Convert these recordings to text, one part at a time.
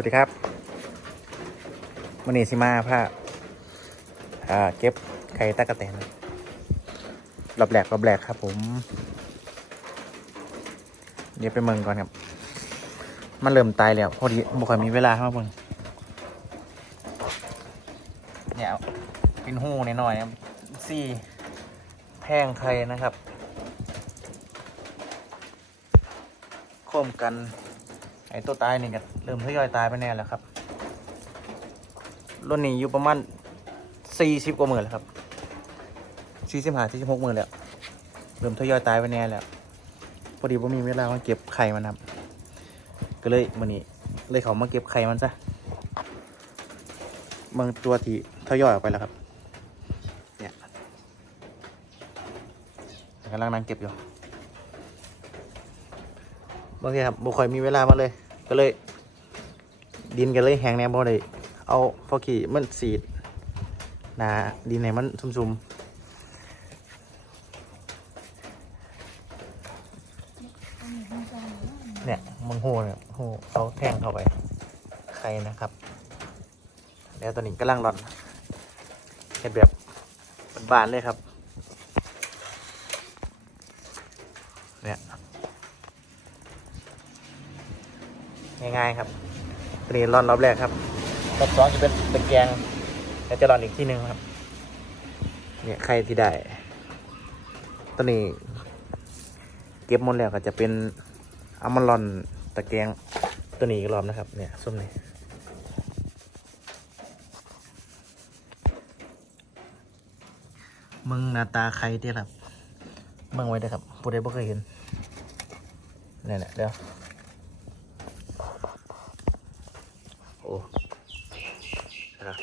วัสดีครับวันนี้สิมาผ้าอ่าเก็บไข่ตะกะแตนรอบแหลกรอบแหลกครับ ผม เดี๋ยวไปเมืองก่อนครับ มันเริ่มตายแล้วพอดีบุคอยมีเวลาครับเมืองเนี่ยเป็นหูหน่อยๆครับสี่แพงไข่นะครับ โคมกัน ไอ้ตัวตายนี่ก็เริ่มทยอยตายไปแน่แล้วครับรุ่นนี้อยู่ประมาณสี่สิบกว่าหมื่นแล้วครับสี่สิบห้าสี่สิบหกหมื่นแล้วเริ่มทยอยตายไปแน่แล้วพอดีผมมีเวลามาเก็บไข่มันครับ ก็เลยมันนี้เลยเขามาเก็บไข่มันซะบางตัวที่ทยอยออกไปแล้วครับ เนี่ยกำลังนั่งเก็บอยู่ บางทีครับบุคอยมีเวลามาเลย ก็เลย ดินกันเลยแห้งแน่บ่ได้เอาพอขี่มันสีดหนาดินไหนมันซุ่มๆเนี่ยมึงหูเนี่ยหูเขาแทงเข้าไป ใครนะครับ แล้วตอนนี้กำลังร่อนเห็นแบบบานเลยครับ เนี่ย ง่ายๆครับตัวนี้ร่อนรอบแรกครับรอบสองจะเป็นตะแกรงแล้วจะร่อนอีกที่หนึ่งครับ เนี่ยใครที่ได้ตัวนี้ เก็บหมดแล้วก็จะเป็นเอามาร่อนตะแกรงตัวนี้อีกรอบนะครับ เนี่ยส้มนี่มึงหน้าตาใครที่ครับมึงไว้ด้วยครับผู้ใดบ่เคยเห็นนี่แหละเดี๋ยว โอ้นะ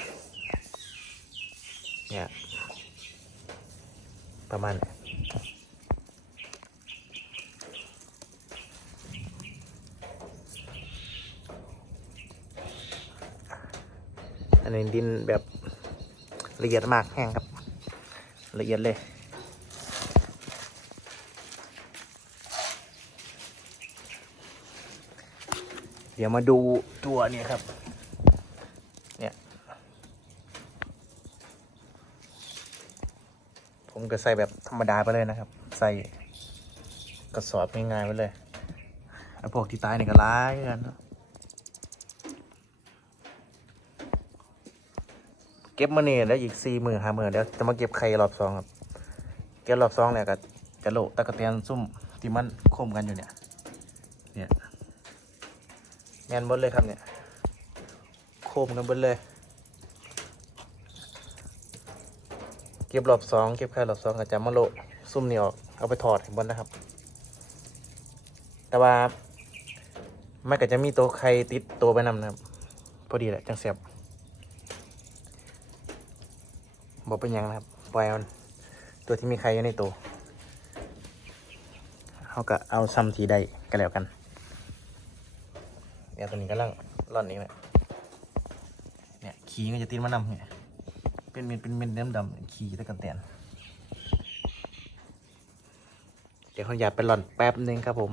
เนี่ย ประมาณอันนี้ดินแบบละเอียดมากแห้งครับ ละเอียดเลยเดี๋ยวมาดูตัวนี้ครับ เนี่ย ผมก็ใส่แบบธรรมดาไปเลยนะครับ ใส่กระสอบง่ายๆไปเลยแล้พวกที่ตายนี่ก็ร้ายกันเนอะเก็บมาเนี่ยแล้วอีกสี่หมื่นห้าหมื่นเดี๋ยวจะมาเก็บไข่รอบสองครับ เก็บรอบสองเนี่ยก็กระโหลกตะกะเตียนซุ่มที่มันคมกันอยู่เนี่ย เนี่ยแมนบดเลยครับเนี่ย โคมกันบดเลย ก็บรอบสองเก็บไข่รอบสองก็จะมาโลซุ่มนี่ออกเอาไปถอดให้เบนนะครับ แต่ว่ามันก็จะมีตัวไข่ติดตัวไปนำนะครับ พอดีแหละจังเสียบบอกเป็นยังนะครับปล่อยมันตัวที่มีไข่อยู่ในตัวเขาก็เอาซ้ำทีได้ก็แล้วกันเดี๋ยตัวนี้ก็ล่างร่อนนี้เลยเนี่ยขี่ก็จะตีนมานำเนี่ย เป็นเม็ดเป็นเม็ดดำๆขี่ตะกันแตนเดี๋ยวขออยากไปหล่อนแป๊บนึงครับผม